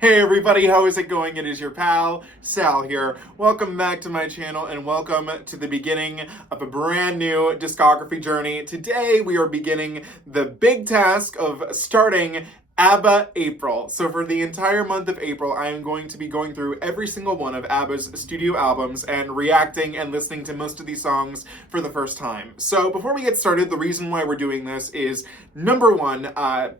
Hey everybody, how is it going? It is your pal, Sal here. Welcome back to my channel and welcome to the beginning of a brand new discography journey. Today we are beginning the big task of starting ABBA April. So for the entire month of April, I am going to be going through every single one of ABBA's studio albums and reacting and listening to most of these songs for the first time. So before we get started, the reason why we're doing this is, number one,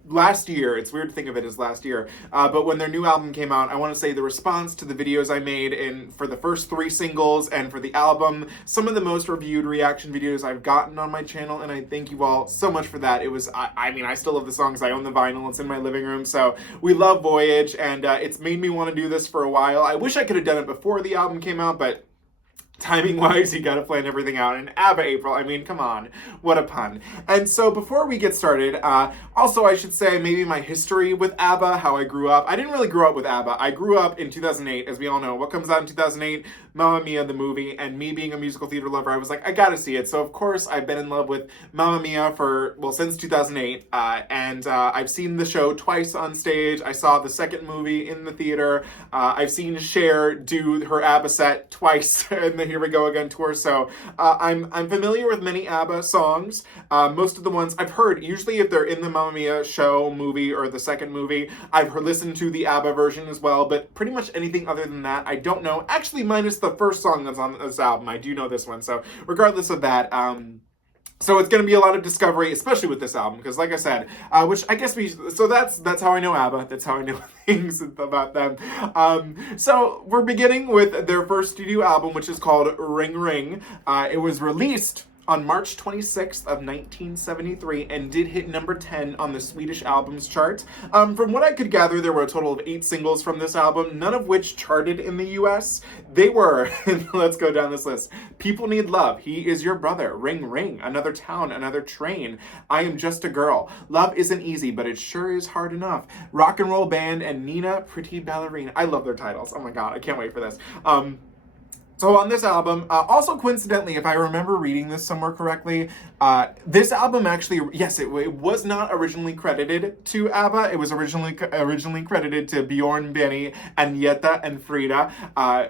last year, it's weird to think of it as last year, but when their new album came out, I want to say the response to the videos I made for the first 3 singles and for the album, some of the most reviewed reaction videos I've gotten on my channel, and I thank you all so much for that. It was, I still love the songs. I own the vinyl. It's in my living room, so we love Voyage, and it's made me want to do this for a while. I wish I could have done it before the album came out, but timing-wise, you gotta plan everything out. And ABBA April, I mean, come on, what a pun. And so before we get started, also I should say maybe my history with ABBA, how I grew up. I didn't really grow up with ABBA. I grew up in 2008, as we all know. What comes out in 2008? Mamma Mia, the movie, and me being a musical theater lover, I was like, I gotta see it. So of course, I've been in love with Mamma Mia since 2008, and I've seen the show twice on stage. I saw the second movie in the theater. I've seen Cher do her ABBA set twice in the Here We Go Again tour, so I'm familiar with many ABBA songs. Most of the ones I've heard, usually if they're in the Mamma Mia show, movie, or the second movie, I've listened to the ABBA version as well, but pretty much anything other than that, I don't know. Actually, minus the first song that's on this album, I do know this one, so regardless of that, so it's going to be a lot of discovery, especially with this album, because like I said, which I guess that's how I know ABBA. That's how I know things about them. So we're beginning with their first studio album, which is called Ring Ring. It was released on March 26th of 1973 and did hit number 10 on the Swedish albums chart. From what I could gather, there were a total of 8 singles from this album, none of which charted in the US. They were, let's go down this list: People Need Love, He Is Your Brother, Ring Ring, Another Town, Another Train, I Am Just a Girl, Love Isn't Easy, But It Sure Is Hard Enough, Rock and Roll Band, and Nina, Pretty Ballerina. I love their titles. Oh my god, I can't wait for this. So on this album, also coincidentally, if I remember reading this somewhere correctly, this album actually, yes, it was not originally credited to ABBA. It was originally credited to Björn Benny, Agnetha, and Frida.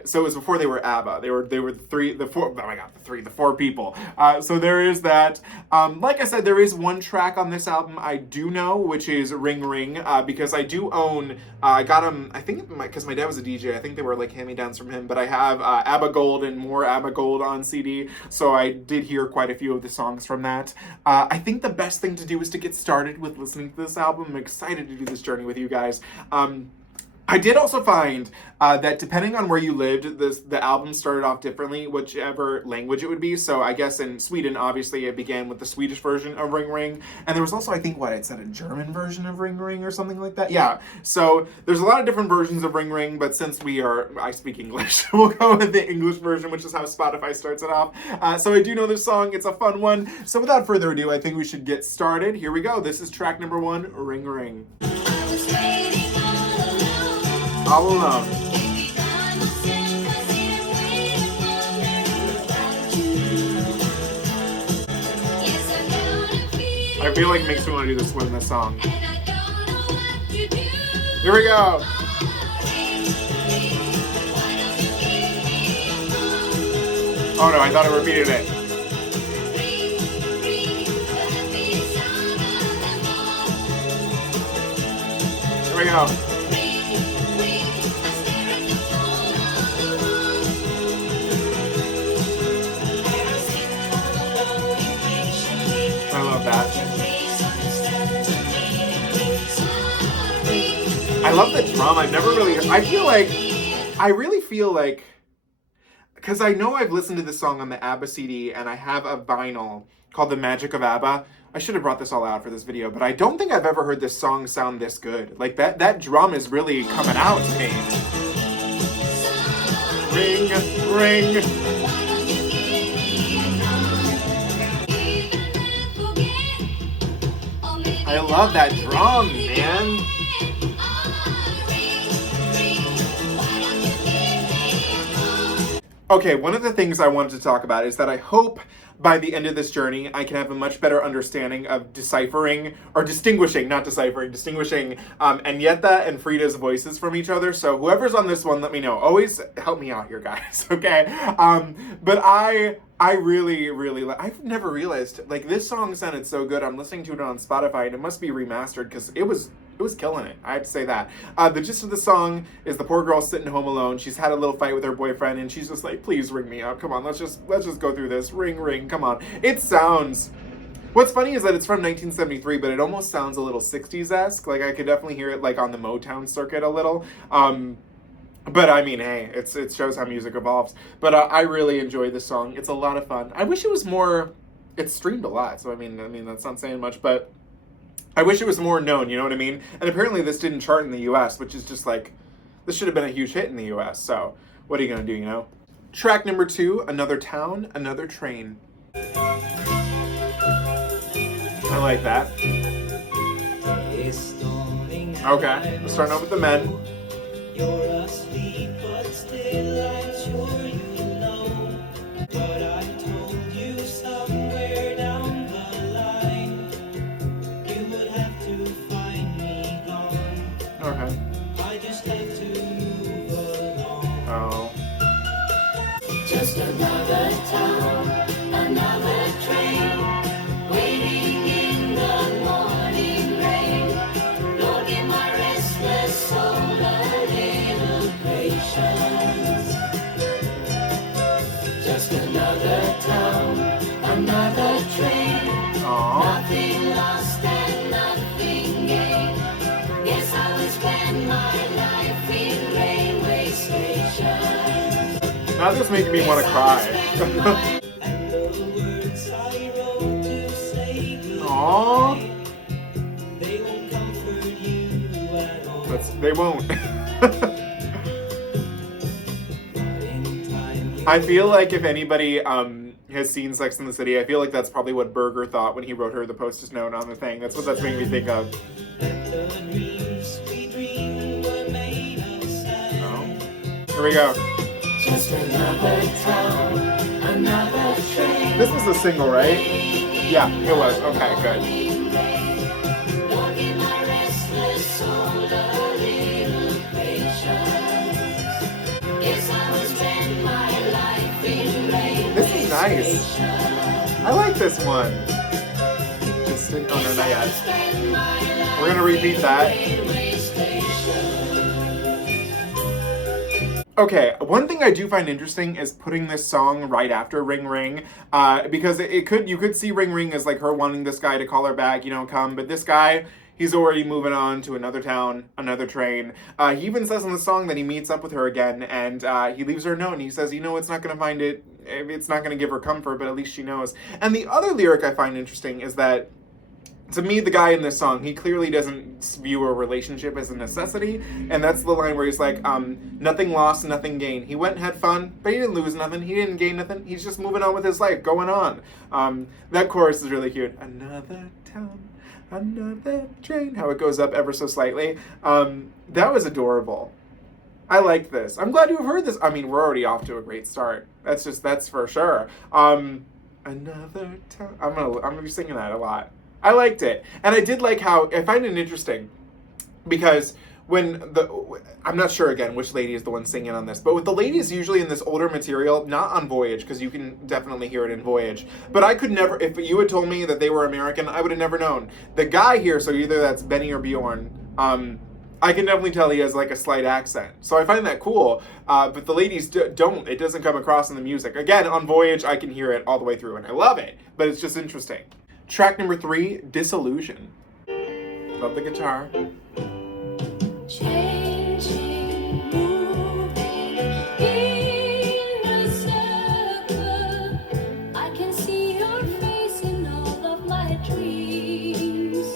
So it was before they were ABBA. They were the four people. So there is that. Like I said, there is one track on this album I do know, which is Ring Ring, because I do own. I got them. I think because my dad was a DJ. I think they were like hand-me-downs from him. But I have ABBA Gold and more ABBA Gold on CD, so I did hear quite a few of the songs from that. I think the best thing to do is to get started with listening to this album. I'm excited to do this journey with you guys. I did also find that depending on where you lived, the album started off differently, whichever language it would be. So I guess in Sweden, obviously, it began with the Swedish version of Ring Ring. And there was also, I think, it said a German version of Ring Ring or something like that. Yeah, so there's a lot of different versions of Ring Ring, but since I speak English, we'll go with the English version, which is how Spotify starts it off. So I do know this song. It's a fun one. So without further ado, I think we should get started. Here we go. This is track number 1, Ring Ring. All Alone. I feel like it makes me want to do the swim in this song. Here we go. Oh no, I thought I repeated it. Here we go. I love that. I love the drum. I really feel like, because I know I've listened to this song on the ABBA CD, and I have a vinyl called The Magic of ABBA. I should have brought this all out for this video, but I don't think I've ever heard this song sound this good. Like, that drum is really coming out to me. Ring, ring. I love that drum, man. Okay, one of the things I wanted to talk about is that I hope by the end of this journey, I can have a much better understanding of deciphering, or distinguishing, not deciphering, distinguishing Agnetha and Frida's voices from each other. So whoever's on this one, let me know. Always help me out here, guys, okay? But I really, really, I've never realized, like, this song sounded so good. I'm listening to it on Spotify, and it must be remastered, because it was killing it. I have to say that. The gist of the song is the poor girl sitting home alone. She's had a little fight with her boyfriend, and she's just like, please ring me up. Come on, let's just go through this. Ring, ring, come on. It sounds... What's funny is that it's from 1973, but it almost sounds a little 60s-esque. Like, I could definitely hear it, like, on the Motown circuit a little. But I mean, hey, it shows how music evolves. But I really enjoy this song. It's a lot of fun. I wish it was more... It's streamed a lot, so I mean that's not saying much, but I wish it was more known, you know what I mean? And apparently this didn't chart in the US, which is just like, this should have been a huge hit in the US, so what are you gonna do, you know? Track number 2, Another Town, Another Train. I like that. Okay, we're starting off with the men. You're asleep, but still I'm sure you know. But I told you somewhere down the line, you would have to find me gone. Okay. I just had to move along. Oh. Just another town, another train, waiting in the morning rain. Lord, give my restless soul a little patience. Just another town, another train. Aww. Nothing lost and nothing gained. Guess I will spend my life in railway stations. Now this is making me want to cry. And the words I wrote to say goodbye, Aww. they won't comfort you at all. They won't. In time you I feel like if anybody has seen Sex and the City, I feel like that's probably what Berger thought when he wrote her the post-it note on the thing. That's what that's making me think of. let the dreams we dreamed were made of sand. Oh. Here we go. Just another town, another train. This was a single, right? Yeah, it was. Okay, good. Don't give my restless soul a little patience. Guess I will spend my life in railway This is nice. stations. I like this one. Just oh no, not yet. Spend my life We're gonna repeat that. railway stations. Okay, one thing I do find interesting is putting this song right after Ring Ring, because you could see Ring Ring as like her wanting this guy to call her back, you know, come, but this guy, he's already moving on to another town, another train. He even says in the song that he meets up with her again, and he leaves her a note, and he says, you know, it's not going to find it, it's not going to give her comfort, but at least she knows. And the other lyric I find interesting is that, to me, the guy in this song, he clearly doesn't view a relationship as a necessity, and that's the line where he's like, nothing lost, nothing gained. He went and had fun, but he didn't lose nothing, he didn't gain nothing, he's just moving on with his life, going on. That chorus is really cute. Another town, another train, how it goes up ever so slightly. That was adorable. I like this. I'm glad to have heard this. I mean, we're already off to a great start. That's for sure. Another town, I'm gonna be singing that a lot. I liked it. And I did like how, I find it interesting, because I'm not sure again which lady is the one singing on this, but with the ladies usually in this older material, not on Voyage, because you can definitely hear it in Voyage, but I could never, if you had told me that they were American, I would have never known. The guy here, so either that's Benny or Bjorn, I can definitely tell he has like a slight accent. So I find that cool, but the ladies don't. It doesn't come across in the music. Again, on Voyage, I can hear it all the way through, and I love it, but it's just interesting. Track number 3, Disillusion. Love the guitar. Changing, moving in a circle. I can see your face in all of my dreams.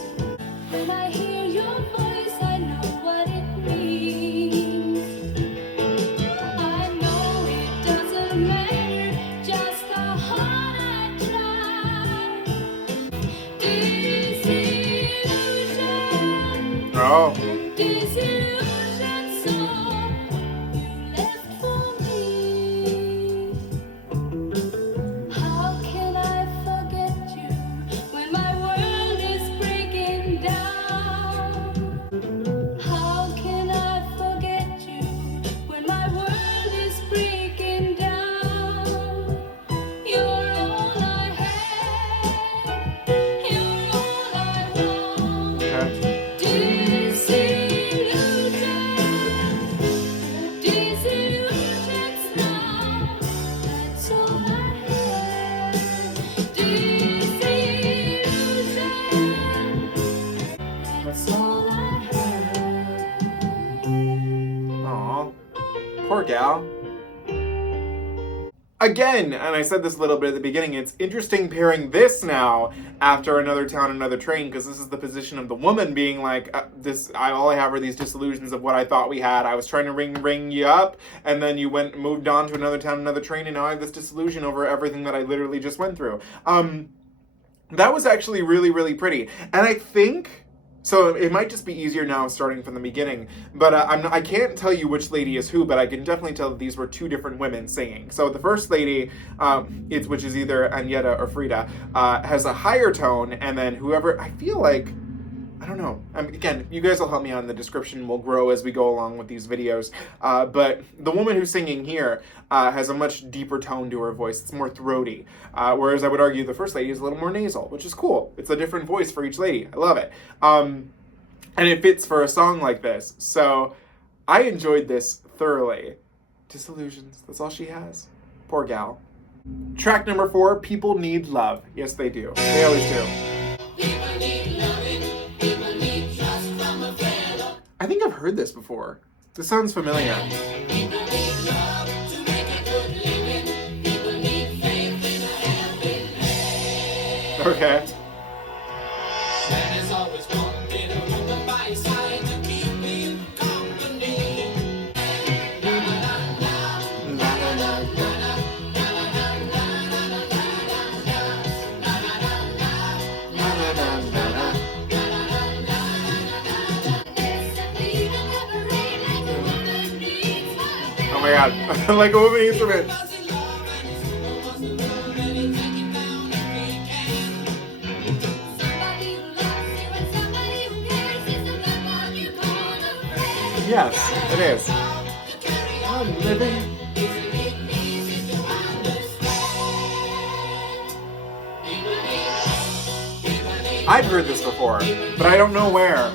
When I hear your voice, I know what it means. I know it doesn't matter just how hard I try. Disillusion. Oh. Disillusion. Poor gal. Again, and I said this a little bit at the beginning, it's interesting pairing this now after Another Town, Another Train, because this is the position of the woman being like, all I have are these disillusions of what I thought we had. I was trying to ring you up, and then you moved on to Another Town, Another Train, and now I have this disillusion over everything that I literally just went through. That was actually really, really pretty. And I think, so it might just be easier now starting from the beginning, but I can't tell you which lady is who, but I can definitely tell that these were two different women singing. So the first lady, which is either Agnetha or Frida, has a higher tone, and then whoever, I feel like, I don't know. Again, you guys will help me out in the description. We'll grow as we go along with these videos. But the woman who's singing here has a much deeper tone to her voice. It's more throaty. Whereas I would argue the first lady is a little more nasal, which is cool. It's a different voice for each lady. I love it. And it fits for a song like this. So I enjoyed this thoroughly. Disillusions. That's all she has. Poor gal. Track number 4, People Need Love. Yes, they do. They always do. I think I've heard this before. This sounds familiar. Okay. Oh my god, like a woman instrument. Yes, it is. I'm living. I've heard this before, but I don't know where.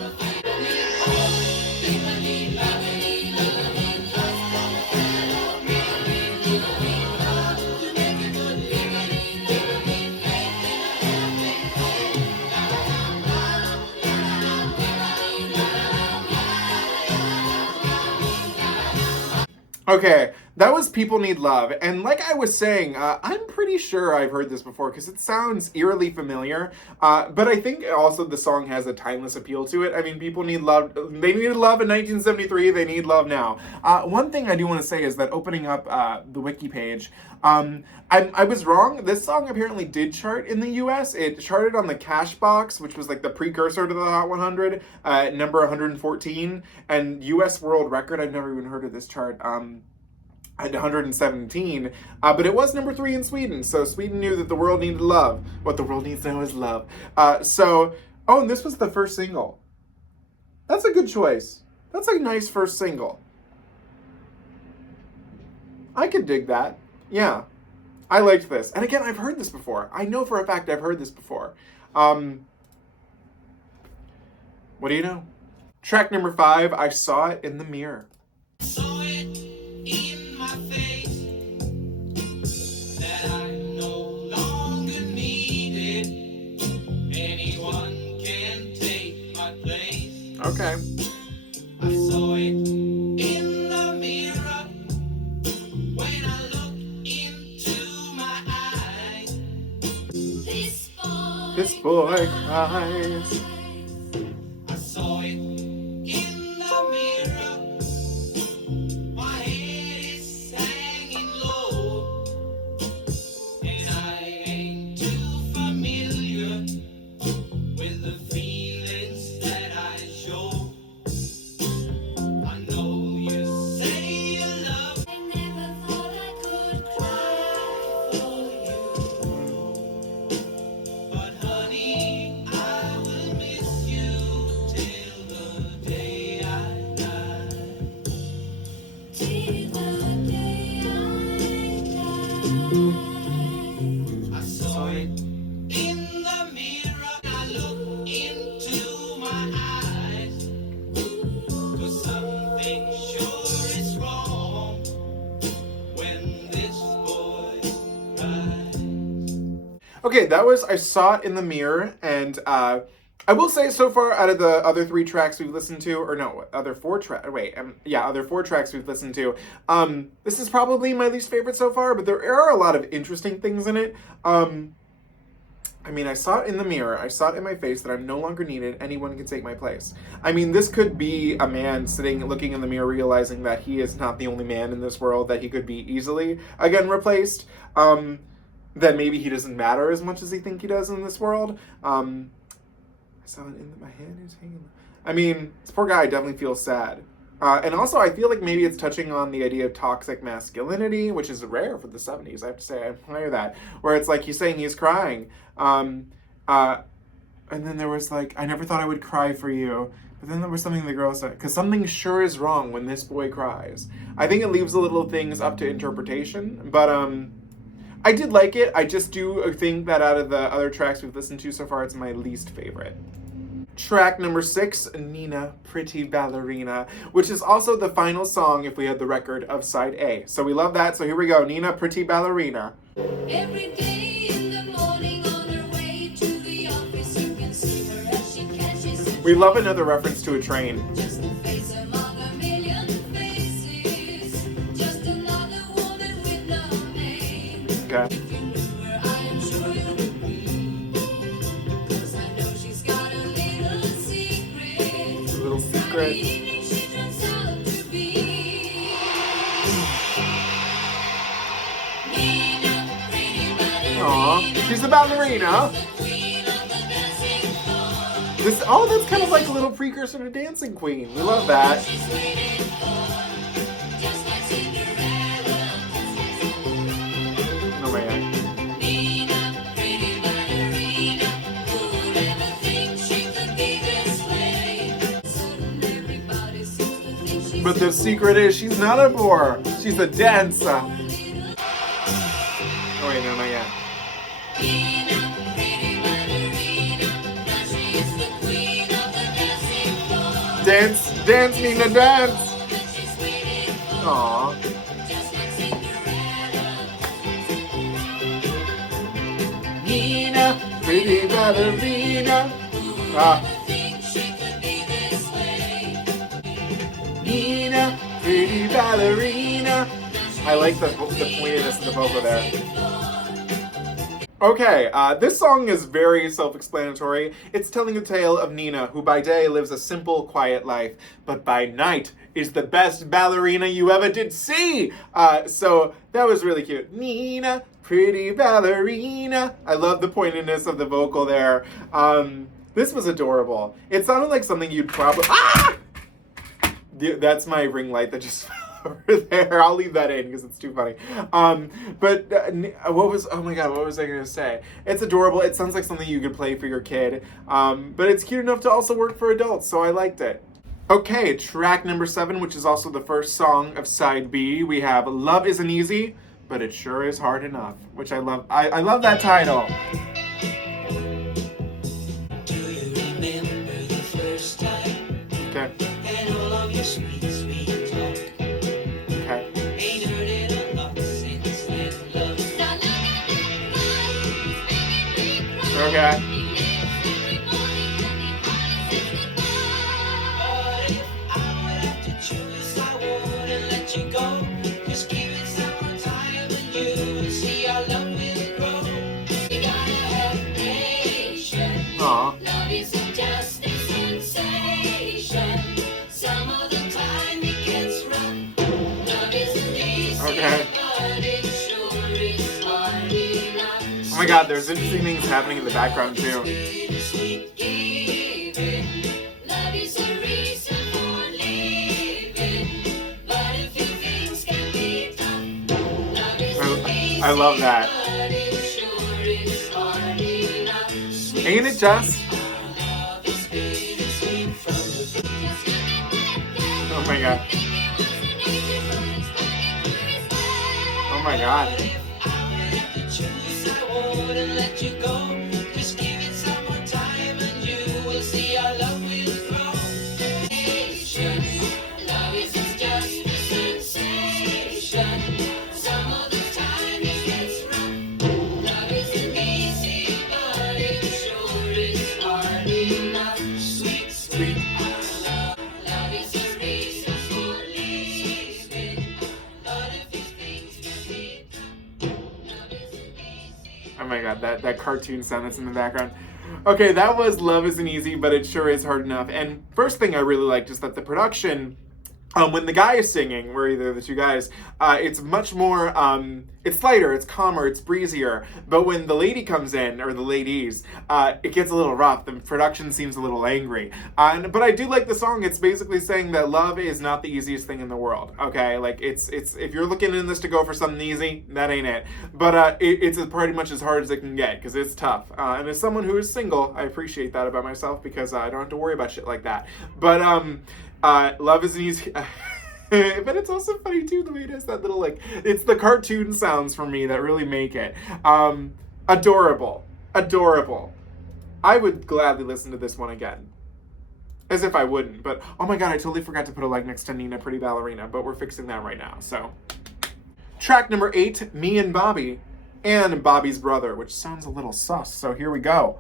Okay, that was People Need Love, and like I was saying, I'm pretty sure I've heard this before because it sounds eerily familiar, but I think also the song has a timeless appeal to it. I mean, people need love. They needed love in 1973, they need love now. One thing I do want to say is that opening up the wiki page, I was wrong. This song apparently did chart in the US. It charted on the Cashbox, which was like the precursor to the Hot 100, number 114, and US World Record, I've never even heard of this chart, at 117, but it was number 3 in Sweden, so Sweden knew that the world needed love. What the world needs now is love. Oh, and this was the first single. That's a good choice. That's a nice first single. I could dig that. Yeah, I liked this. And again, I've heard this before. I know for a fact I've heard this before. What do you know? Track number 5, I Saw It in the Mirror. Saw it in my face that I no longer needed anyone can take my place. Okay. I saw it in the mirror when I looked into my eyes. This boy cries. I saw it in the mirror. My head is hanging low, and I ain't too familiar with the feelings that I show. I know you say you love. I never thought I could cry for you, but honey, I will miss you till the day I die. Till the day I die. I saw it in the mirror. I looked into my eyes, 'cause something sure is wrong when this boy cries. Okay, that was I Saw It in the Mirror, and I will say so far, out of the other 3 tracks we've listened to, or no, other 4 tracks, other 4 tracks we've listened to, this is probably my least favorite so far, but there are a lot of interesting things in it. I mean, I saw it in the mirror, I saw it in my face that I'm no longer needed, anyone can take my place. I mean, this could be a man sitting, looking in the mirror, realizing that he is not the only man in this world, that he could be easily, again, replaced, that maybe he doesn't matter as much as he thinks he does in this world. I saw it in my hand is hanging. I mean, this poor guy definitely feels sad. And also, I feel like maybe it's touching on the idea of toxic masculinity, which is rare for the 70s, I have to say. I admire that. Where it's like he's saying he's crying. And then there was like, I never thought I would cry for you. But then there was something the girl said, because something sure is wrong when this boy cries. I think it leaves the little things up to interpretation. But I did like it. I just do think that out of the other tracks we've listened to so far, it's my least favorite. Track number 6, Nina, Pretty Ballerina, which is also the final song, if we had the record, of side A. So we love that. So here we go, Nina, Pretty Ballerina. Every day in the morning on her way to the office, you can see her as she catches a We love another reference to a train. just a face among a million faces, just another woman with no name. Okay. If you knew her, I am sure you would be, 'cause I know she's got a little secret. A little Every secret. evening she turns out to be Nina, pretty ballerina. Aw, she's a ballerina. Queen of the dancing floor. That's kind of like a little precursor to Dancing Queen. We love that. She's waiting for, just like Cinderella. Oh man. Nina, pretty ballerina. Who'd ever think she could be this way? Suddenly everybody seems to think she's But the secret is she's not a bore. She's a dancer. a little. Oh wait, no, not yet. Nina, pretty ballerina. Now she is the queen of the dancing floor. Dance, dance, Nina, dance. That she's waiting for, Aw. just like Cinderella. Nina, pretty ballerina. Who'd Ah. ever think she could be this way? Nina, pretty ballerina. I like the pointedness of the vocal there. Okay, this song is very self-explanatory. It's telling the tale of Nina, who by day lives a simple, quiet life, but by night is the best ballerina you ever did see. So that was really cute. Nina, pretty ballerina. I love the pointedness of the vocal there. This was adorable. It sounded like something you'd probably... Ah! That's my ring light that just... over there. I'll leave that in because it's too funny. What was I going to say? It's adorable. It sounds like something you could play for your kid. But it's cute enough to also work for adults, so I liked it. Okay, track number 7, which is also the first song of side B. We have Love Isn't Easy, but It Sure Is Hard Enough, which I love. I love that title. Do you remember the first time? Okay. And all of your sweet, sweet talk. Okay. Ain't heard it a lot since then, love. Now look at that guy, he's making me cry. Okay. He lives every morning and he hardly sees me by. But if I would have to choose, I wouldn't let you go. Just give it some more time and you will see our love will grow. You gotta have patience. Aw. Love isn't just a sensation. Some of the time it gets rough. Love isn't easy, Okay. but it sure is hard enough. Oh my god, there's interesting things happening in the background too. Sweet giving. Love is a reason for living. But a few things can be tough. Love isn't easy, I love that. but it sure is hard enough. Ain't it just? Love is bittersweet from the Just look at that guy. Oh my god. Oh my god. If I would have to choose, I wouldn't let you go. Just give it some more time and you will see our love will grow. Love isn't just a sensation. Some of the time it gets rough. Love isn't easy, but it sure is hard enough. god, that cartoon sound that's in the background. Okay, that was Love Isn't Easy, but it sure is hard enough. And first thing I really liked is that the production, when the guy is singing, we're either the two guys, it's much more, it's lighter, it's calmer, it's breezier. But when the lady comes in, or the ladies, it gets a little rough. The production seems a little angry. But I do like the song. It's basically saying that love is not the easiest thing in the world, okay? Like, it's if you're looking in this to go for something easy, that ain't it. But it's pretty much as hard as it can get, because it's tough. And as someone who is single, I appreciate that about myself, because I don't have to worry about shit like that. But, Love Isn't Easy. But it's also funny too, the way it has that little, like, it's the cartoon sounds for me that really make it. Adorable. Adorable. I would gladly listen to this one again. As if I wouldn't, but oh my god, I totally forgot to put a leg next to Nina Pretty Ballerina, but we're fixing that right now, so. Track number 8, Me and Bobby, and Bobby's Brother, which sounds a little sus, so here we go.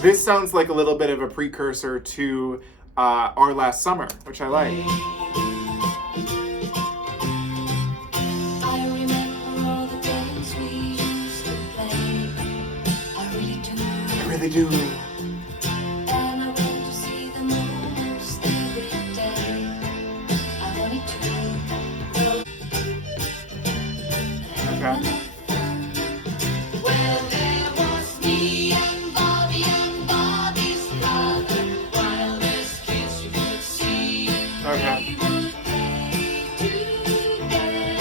This sounds like a little bit of a precursor to Our Last Summer, which I like. I remember all the games we used to play. I really do. I really do. And I want to see them almost every day. I wanted to. Okay. Well, there was me and Bobby and Bobby's brother. Wildest kids you could see. Okay. We would play together,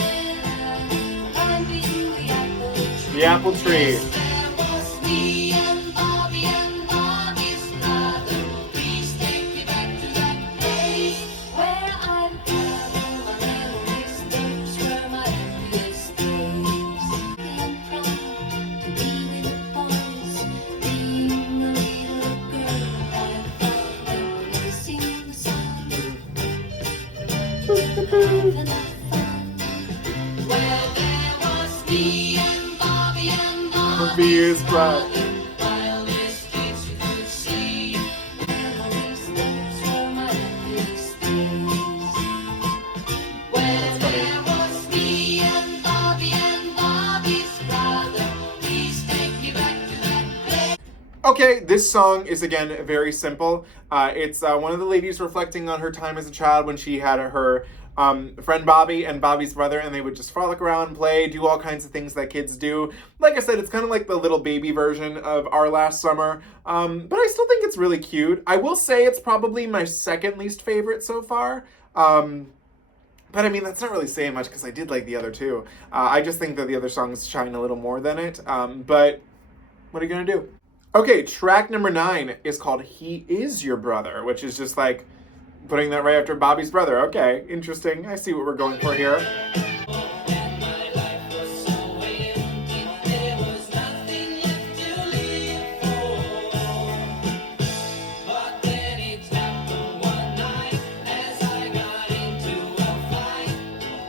climbing the apple tree. The apple tree. There was me and Bobby and Bobby's brother. Please take me back to that place where I've had all my memories. Those were my happiest days. I'm proud to be with the boys, being a little girl. I found them when they sing the song. Having fun. Well, there was me and Bobby and Bobby's brother. Wildest kids you could see. Memories, those were my happiest days. Well, there was me and Bobby's brother. Please take me back to that place. Okay, this song is again very simple. It's one of the ladies reflecting on her time as a child when she had her friend Bobby and Bobby's brother, and they would just frolic around, play, do all kinds of things that kids do. Like I said, it's kind of like the little baby version of Our Last Summer, but I still think it's really cute. I will say it's probably my second least favorite so far. But I mean, that's not really saying much because I did like the other two. I just think that the other songs shine a little more than it. But what are you gonna do? Okay, track number 9 is called He Is Your Brother, which is just like putting that right after Bobby's Brother. Okay, interesting. I see what we're going for here. And my life was so empty, there was nothing left to live for. But then it happened one night, as I got into a fight.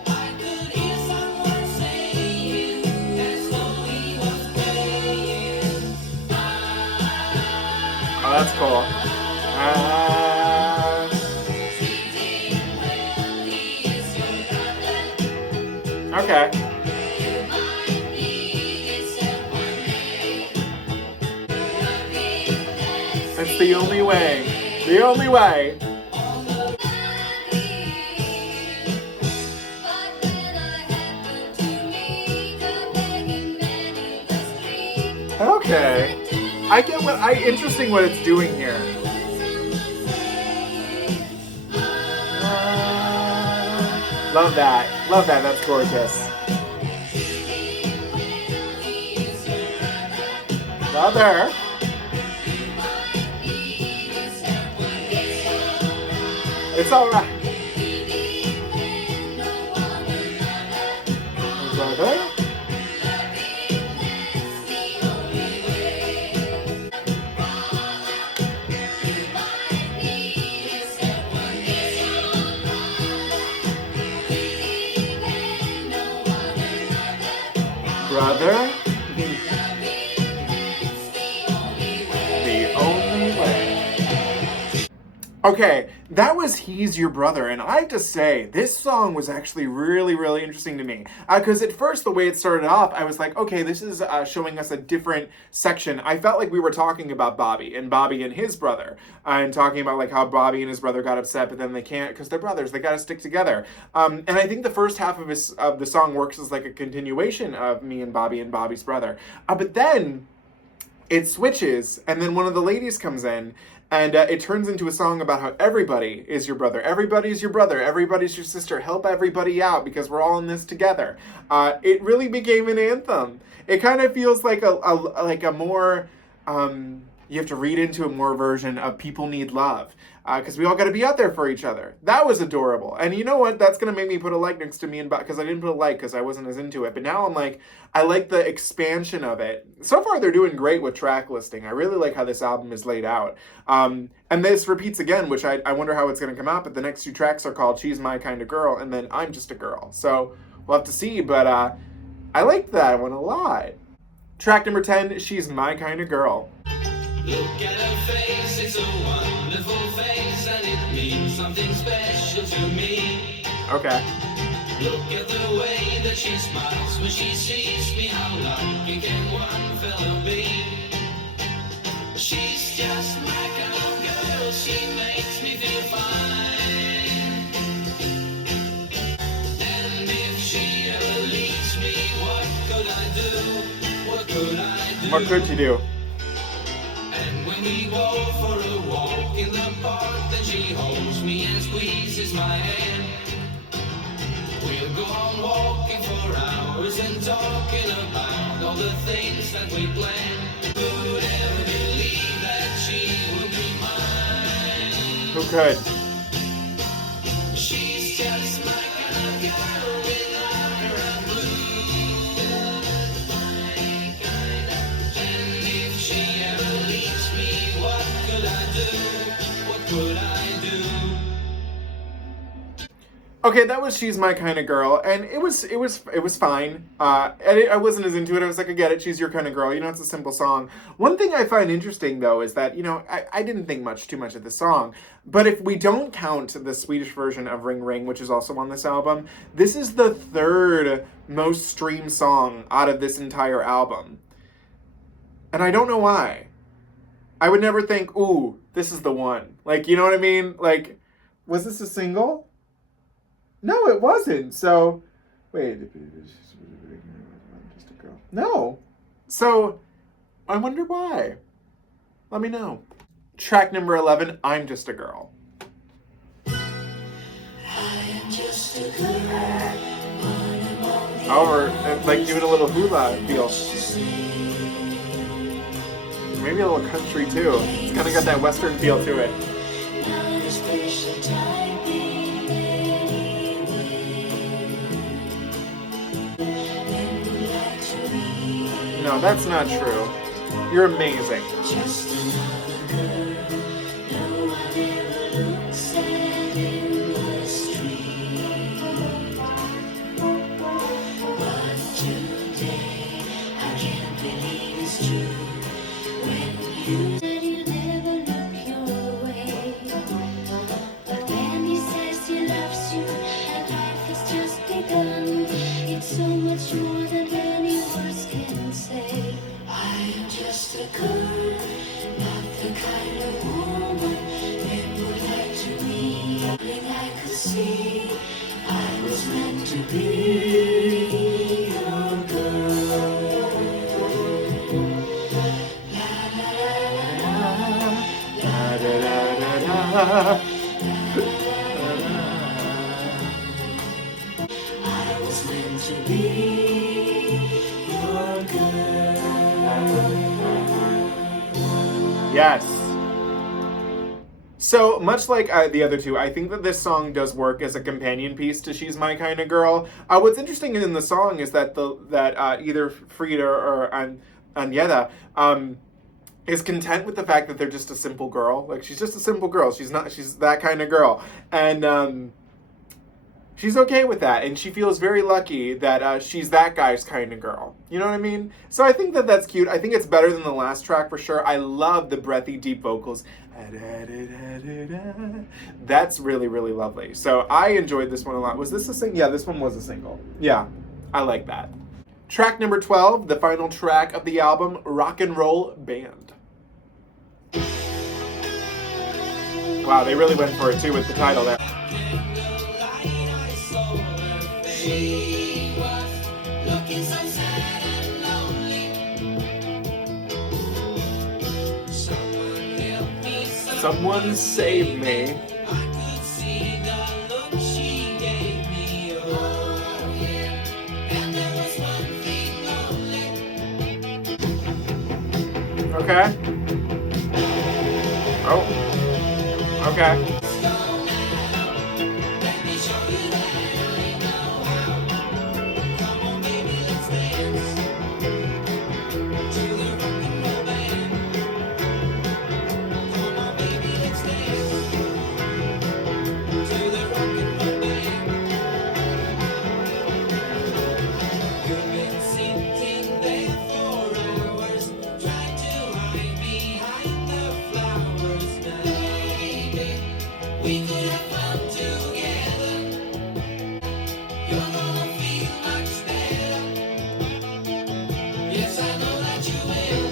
I could hear someone saying, as though he was praying. Oh, that's cool. Okay. It's the only way. The only way. Okay. I get interesting what it's doing here. Love that. Love that. That's gorgeous. Brother. It's alright. Brother. Brother. The only way. Okay, that was Hes Your Brother, and I have to say, this song was actually really, really interesting to me. Because at first, the way it started off, I was like, okay, this is showing us a different section. I felt like we were talking about Bobby and his brother, and talking about like how Bobby and his brother got upset, but then they can't because they're brothers. They got to stick together. And I think the first half of the song works as like a continuation of me and Bobby's brother. But then it switches, and then one of the ladies comes in, and it turns into a song about how everybody is your brother. Everybody's your brother. Everybody's your sister. Help everybody out because we're all in this together. It really became an anthem. It kind of feels like a more, you have to read into a more version of People Need Love. Because we all got to be out there for each other. That was adorable. And you know what? That's going to make me put a like next to me, and because I didn't put a like because I wasn't as into it. But now I'm like, I like the expansion of it. So far, they're doing great with track listing. I really like how this album is laid out. And this repeats again, which I wonder how it's going to come out. But the next two tracks are called She's My Kind of Girl and then I'm Just a Girl. So we'll have to see. But I liked that one a lot. Track number 10, She's My Kind of Girl. Look at her face, it's a wonderful face, and it means something special to me. Okay. Look at the way that she smiles when she sees me. How lucky can one fella be? She's just my kind of girl, she makes me feel fine. And if she ever leaves me, what could I do? What could I do? What could you do? And when we go for a walk in the park, then she holds me and squeezes my hand. We'll go on walking for hours and talking about all the things that we planned. Who would ever believe that she would be mine? Who could? She's just my kind of girl without her I'm blue. And if she ever leaves me, what could I do? What could I do? Okay, that was She's My Kind of Girl, and it was fine. I wasn't as into it. I was like, I get it, she's your kind of girl. You know, it's a simple song. One thing I find interesting, though, is that, you know, I didn't think too much of the song. But if we don't count the Swedish version of Ring Ring, which is also on this album, this is the third most streamed song out of this entire album. And I don't know why. I would never think, ooh, this is the one. Like, you know what I mean? Like, was this a single? No, it wasn't. So, wait. Just a girl. No. So, I wonder why. Let me know. Track number 11, I'm Just a Girl. Oh, like give it a little hula feel. Maybe a little country too. It's kind of got that western feel to it. No, that's not true. You're amazing. So much more than any words can say. I am just a girl, not the kind of woman men would like to be. I could see I was meant to be your girl. La la la la la la. To be your girl. Yes. So, much like the other two, I think that this song does work as a companion piece to She's My Kind of Girl. What's interesting in the song is that either Frida or Agnetha is content with the fact that they're just a simple girl. Like, she's just a simple girl. She's that kind of girl. And she's okay with that, and she feels very lucky that she's that guy's kind of girl. You know what I mean? So I think that that's cute. I think it's better than the last track for sure. I love the breathy, deep vocals. That's really, really lovely. So I enjoyed this one a lot. Was this a single? Yeah, this one was a single. Yeah, I like that. Track number 12, the final track of the album, Rock and Roll Band. Wow, they really went for it too with the title there. She was looking so sad and lonely. Someone help me, Someone save me. I could see the look she gave me. Oh, yeah. And there was one thing only. Okay. Oh. Okay. Let me show you that I know how. Come on, baby, let's dance to the rock and roll band. Come on, baby, let's dance to the rock and roll band. You've been sitting there for hours, trying to hide behind the flowers. Baby, we could have fun together. You're gonna feel much better. Yes, I know that you will.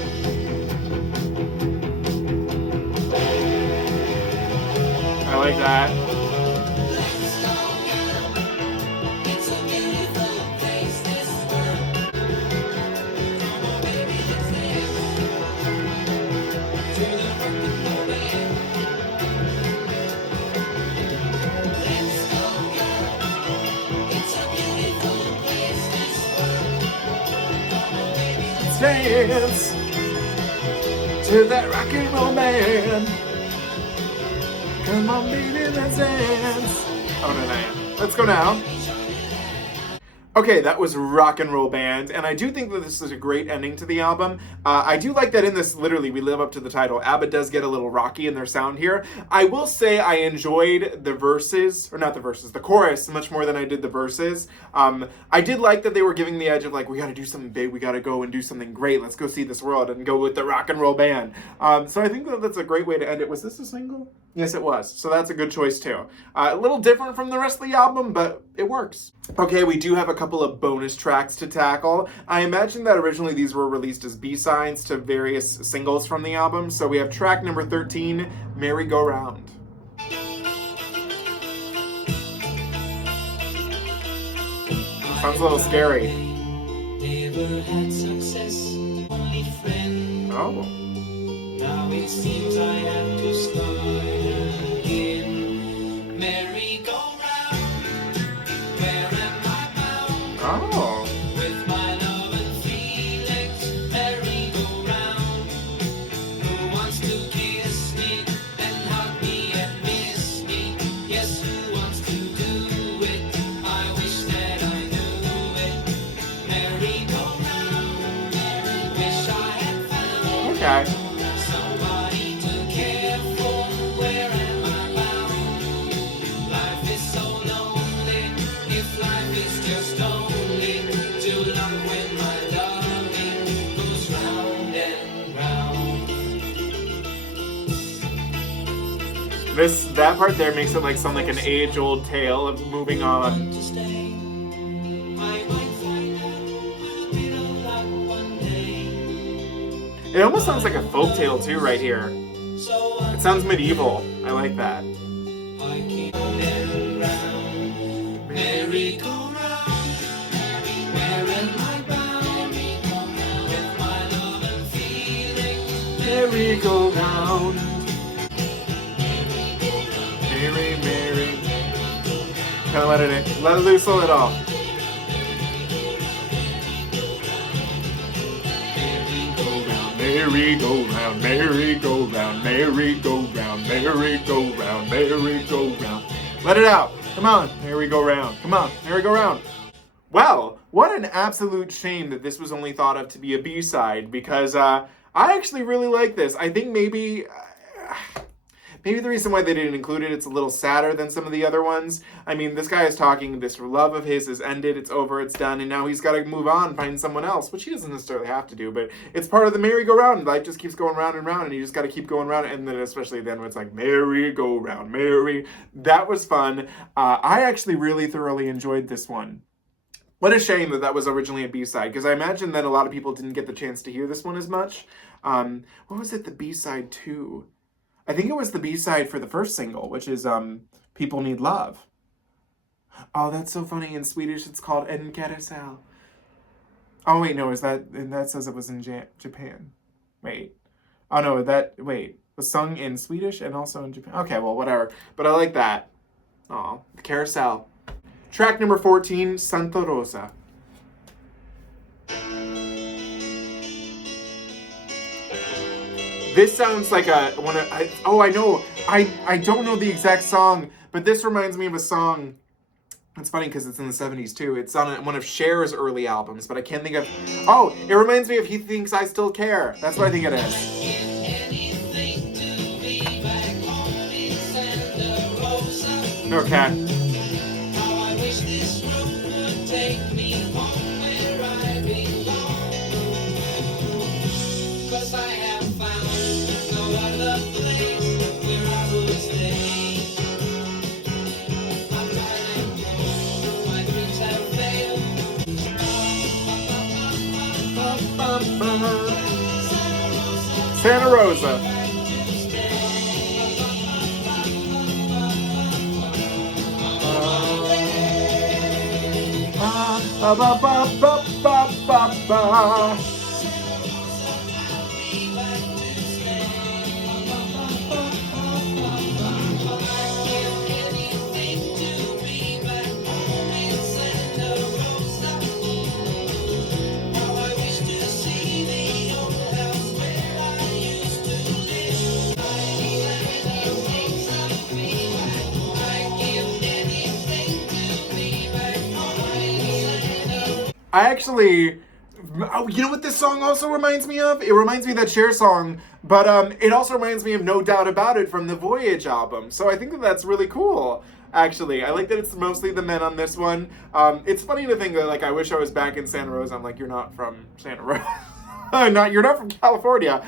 I like that. Let's go, girl. It's a beautiful place, this world. Come on, baby, let's dance to the rock and roll band. Let's go, girl. It's a beautiful place, this world. Come on, baby, let's Dance to that rock and roll band. Come on, baby, let's dance. Oh, no, no. Let's go now. Okay, that was Rock and Roll Band, and I do think that this is a great ending to the album. I do like that in this, literally, we live up to the title. ABBA does get a little rocky in their sound here. I will say I enjoyed the verses, or not the verses, the chorus much more than I did the verses. I did like that they were giving the edge of like, we gotta do something big, we gotta go and do something great, let's go see this world and go with the Rock and Roll Band. So I think that that's a great way to end it. Was this a single? Yes, it was. So that's a good choice too. A little different from the rest of the album, but it works. Okay, we do have a couple of bonus tracks to tackle. I imagine that originally these were released as B-sides to various singles from the album. So we have track number 13, Merry Go Round. Sounds a little scary. never had success, only friend. Oh. Now it seems I have to start again. Merry-go-round, where am I bound? Oh. With my love and feelings, merry-go-round. Who wants to kiss me and hug me and miss me? Yes, who wants to do it? I wish that I knew it. Merry-go-round, wish I had found Okay. somebody to care for. Where am I bound? Life is so lonely. If life is just only too long when my loving goes round and round. That part there makes it like sound like an age-old tale of moving on. To stay, I might find out a bit of luck one day. It almost sounds like a folktale too right here. So It sounds medieval. I like that. I keep round and round. Merry-go-round, where am I bound? With my love and feeling, Merry-go-round. Merry, merry. Kind of let it loose a little. Merry-go-round, merry-go-round, merry-go-round, merry-go-round, merry-go-round. Let it out. Come on, merry-go-round. Come on, merry-go-round. Well, what an absolute shame that this was only thought of to be a B-side, because I actually really like this. I think maybe maybe the reason why they didn't include it, it's a little sadder than some of the other ones. I mean, this guy is talking, this love of his has ended, it's over, it's done, and now he's got to move on, find someone else, which he doesn't necessarily have to do, but it's part of the merry-go-round. Life just keeps going round and round, and you just got to keep going round, and then especially then when it's like, merry-go-round, merry. That was fun. I actually really thoroughly enjoyed this one. What a shame that that was originally a B-side, because I imagine that a lot of people didn't get the chance to hear this one as much. What was it the B-side to? I think it was the B-side for the first single, which is People Need Love. Oh, that's so funny. In Swedish, it's called En Carousel. Oh, wait, no, that says it was in Japan. Wait. Oh, no, was sung in Swedish and also in Japan. Okay, well, whatever. But I like that. Oh, the Carousel. Track number 14, Santa Rosa. This sounds like I know. I don't know the exact song, but this reminds me of a song. It's funny because it's in the 70s too. It's on one of Cher's early albums, but I can't think of. Oh, it reminds me of He Thinks I Still Care. That's what I think it is. Okay. Santa Rosa. Ba ba ba ba ba ba ba. I actually, you know what this song also reminds me of? It reminds me of that Cher song, but it also reminds me of No Doubt About It from the Voyage album. So I think that that's really cool, actually. I like that it's mostly the men on this one. It's funny to think that, like, I wish I was back in Santa Rosa. I'm like, you're not from Santa Rosa. You're not from California.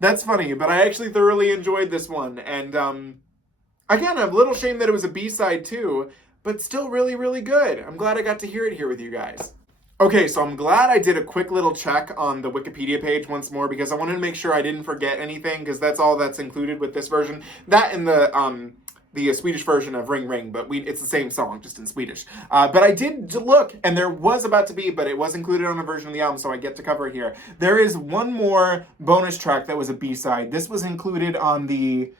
That's funny, but I actually thoroughly enjoyed this one. And again, I'm a little ashamed that it was a B-side too, but still really, really good. I'm glad I got to hear it here with you guys. Okay, so I'm glad I did a quick little check on the Wikipedia page once more because I wanted to make sure I didn't forget anything because that's all that's included with this version. That and the Swedish version of Ring Ring, but it's the same song, just in Swedish. But I did look, and there was about to be, but it was included on a version of the album, so I get to cover it here. There is one more bonus track that was a B-side. This was included on the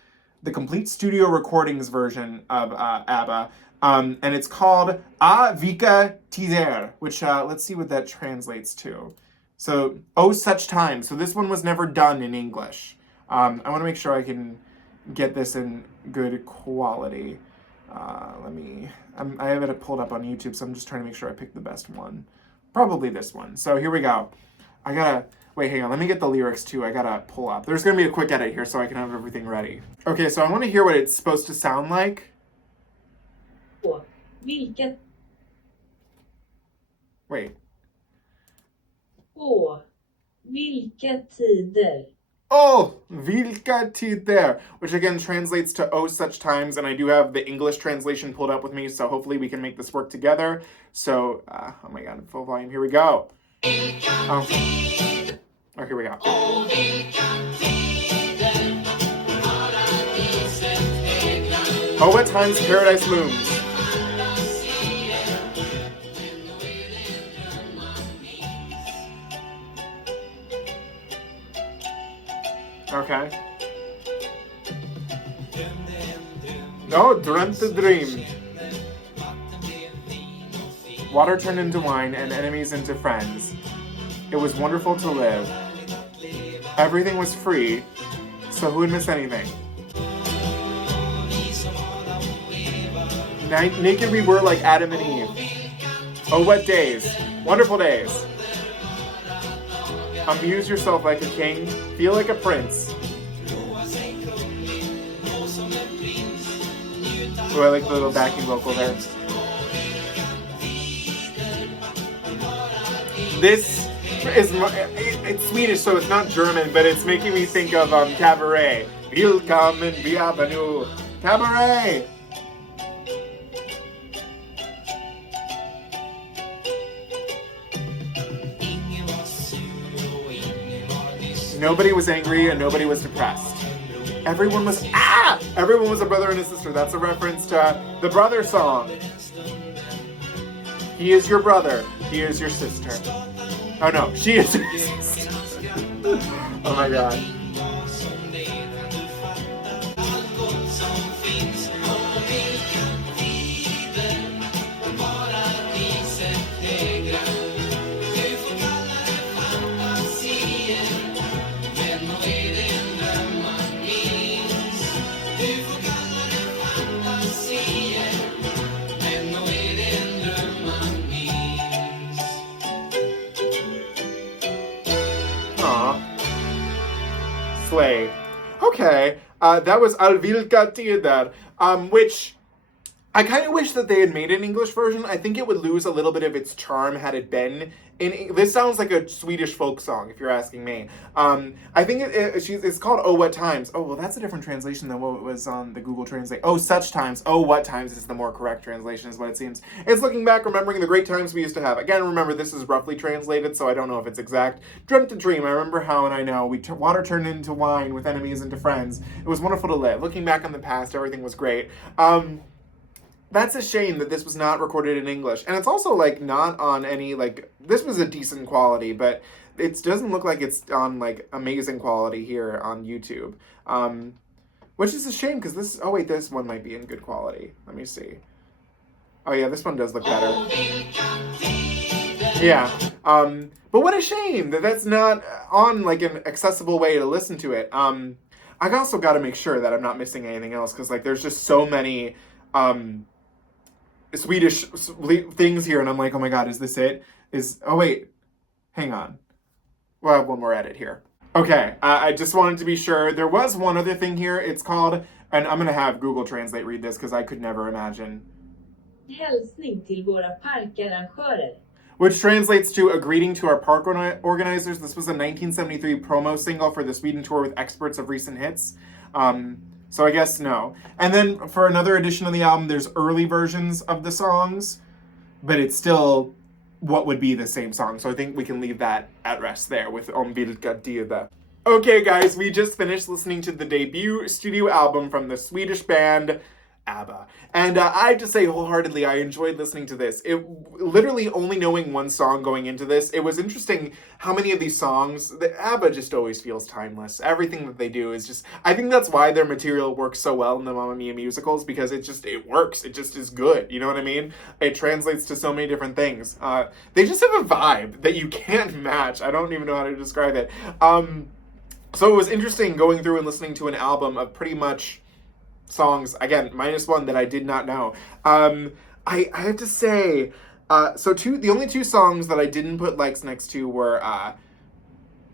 complete studio recordings version of ABBA. And it's called Vilka Tider, which, let's see what that translates to. So, Oh Such Time. So this one was never done in English. I want to make sure I can get this in good quality. I have it pulled up on YouTube, so I'm just trying to make sure I pick the best one. Probably this one. So here we go. Wait, hang on. Let me get the lyrics too. I gotta pull up. There's gonna be a quick edit here so I can have everything ready. Okay, so I want to hear what it's supposed to sound like. Vilket? Wait. Vilka tider? Oh, Vilka Tider, which again translates to Oh Such Times, and I do have the English translation pulled up with me, so hopefully we can make this work together. So, oh my god, full volume, here we go. Oh, here we go. Oh, at times paradise looms. Okay. Oh, dreamt the dream. Water turned into wine and enemies into friends. It was wonderful to live. Everything was free, so who would miss anything? Naked we were like Adam and Eve. Oh, what days. Wonderful days. Amuse yourself like a king. Feel like a prince. Oh, I like the little backing vocal there. This is, it's Swedish, so it's not German, but it's making me think of cabaret. Vilka and bienvenue. Cabaret! Nobody was angry and nobody was depressed. Everyone was Everyone was a brother and a sister. That's a reference to the brother song. He is your brother. He is your sister. Oh no, she is your sister. Oh my god. Slay. Okay, that was Vilka tittled, which I kind of wish that they had made an English version. I think it would lose a little bit of its charm had it been this sounds like a Swedish folk song, if you're asking me. I think it's called Oh What Times. Oh, well, that's a different translation than what was on the Google Translate. Oh, Such Times. Oh, What Times is the more correct translation, is what it seems. It's looking back, remembering the great times we used to have. Again, remember, this is roughly translated, so I don't know if it's exact. Dreamt a dream. I remember how, and I know. Water turned into wine, with enemies into friends. It was wonderful to live. Looking back on the past, everything was great. That's a shame that this was not recorded in English. And it's also, like, not on any, like, this was a decent quality, but it doesn't look like it's on, like, amazing quality here on YouTube. Which is a shame, because this, oh wait, this one might be in good quality. Let me see. Oh yeah, this one does look better. Yeah. But what a shame that that's not on, like, an accessible way to listen to it. I also got to make sure that I'm not missing anything else, because, like, there's just so many, Swedish things here, and I'm like, oh my god, is this it? Oh wait, hang on. We'll have one more edit here. Okay, I just wanted to be sure. There was one other thing here. It's called, and I'm gonna have Google Translate read this because I could never imagine. Hälsning till våra parkarrangörer. Which translates to a greeting to our park organizers. This was a 1973 promo single for the Sweden tour with experts of recent hits. So I guess no. And then for another edition of the album, there's early versions of the songs, but it's still what would be the same song. So I think we can leave that at rest there with Vilka tittled. Okay guys, we just finished listening to the debut studio album from the Swedish band ABBA. And I have to say wholeheartedly, I enjoyed listening to this. It literally only knowing one song going into this, it was interesting how many of these songs, ABBA just always feels timeless. Everything that they do is just, I think that's why their material works so well in the Mamma Mia musicals, because it works. It just is good. You know what I mean? It translates to so many different things. They just have a vibe that you can't match. I don't even know how to describe it. So it was interesting going through and listening to an album of pretty much songs, again, minus one that I did not know. I have to say, the only two songs that I didn't put likes next to were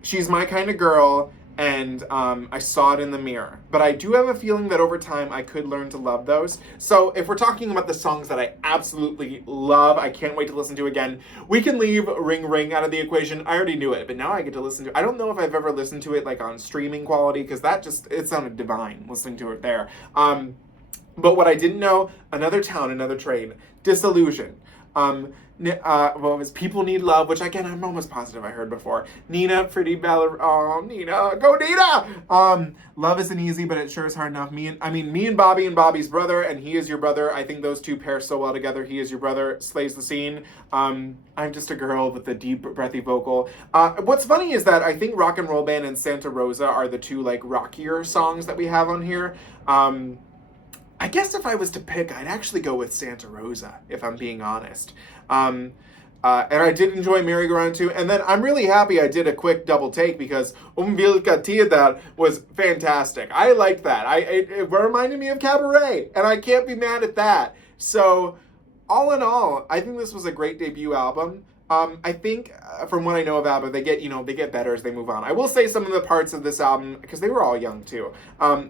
She's My Kind of Girl and I Saw It in the Mirror. But I do have a feeling that over time I could learn to love those. So if we're talking about the songs that I absolutely love, I can't wait to listen to again, we can leave Ring Ring out of the equation. I already knew it, but now I get to listen to it. I don't know if I've ever listened to it like on streaming quality, because it sounded divine listening to it there. But what I didn't know, Another Town, Another Train, Disillusion. It was People Need Love, which again, I'm almost positive I heard before. Nina, Pretty Ballerina, oh, Nina, go Nina! Love Isn't Easy, but It Sure Is Hard Enough. Me and Bobby and Bobby's Brother, and He Is Your Brother. I think those two pair so well together. He Is Your Brother slays the scene. I'm Just a Girl with the deep, breathy vocal. What's funny is that I think Rock and Roll Band and Santa Rosa are the two, like, rockier songs that we have on here. I guess if I was to pick, I'd actually go with Santa Rosa, if I'm being honest. And I did enjoy Merry Go Round too. And then I'm really happy I did a quick double take, because Vilka tittled was fantastic. I liked that. It reminded me of Cabaret, and I can't be mad at that. So all in all, I think this was a great debut album. I think from what I know of ABBA, they get better as they move on. I will say some of the parts of this album, because they were all young too,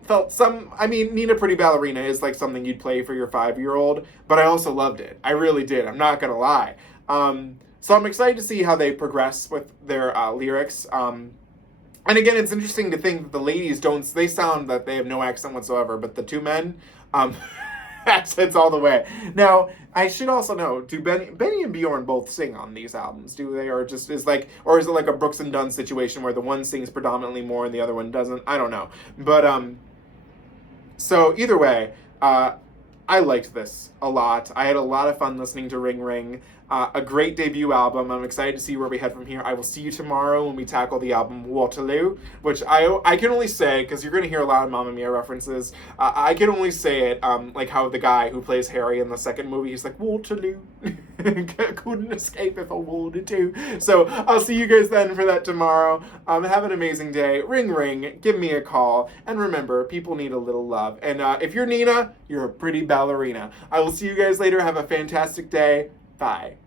felt some. I mean, Nina Pretty Ballerina is like something you'd play for your 5-year-old, but I also loved it. I really did. I'm not gonna lie. So I'm excited to see how they progress with their lyrics. And again, it's interesting to think that the ladies they sound that they have no accent whatsoever, but the two men, accents all the way. Now, I should also know, do Benny and Bjorn both sing on these albums? Do they, or is it like a Brooks and Dunn situation where the one sings predominantly more and the other one doesn't? I don't know. But, so either way, I liked this a lot. I had a lot of fun listening to Ring Ring. A great debut album. I'm excited to see where we head from here. I will see you tomorrow when we tackle the album Waterloo, which I can only say, because you're going to hear a lot of Mamma Mia references, I can only say it like how the guy who plays Harry in the second movie, he's like, Waterloo, couldn't escape if I wanted to. So I'll see you guys then for that tomorrow. Have an amazing day. Ring Ring, give me a call. And remember, people need a little love. And if you're Nina, you're a pretty ballerina. I will see you guys later. Have a fantastic day. Bye.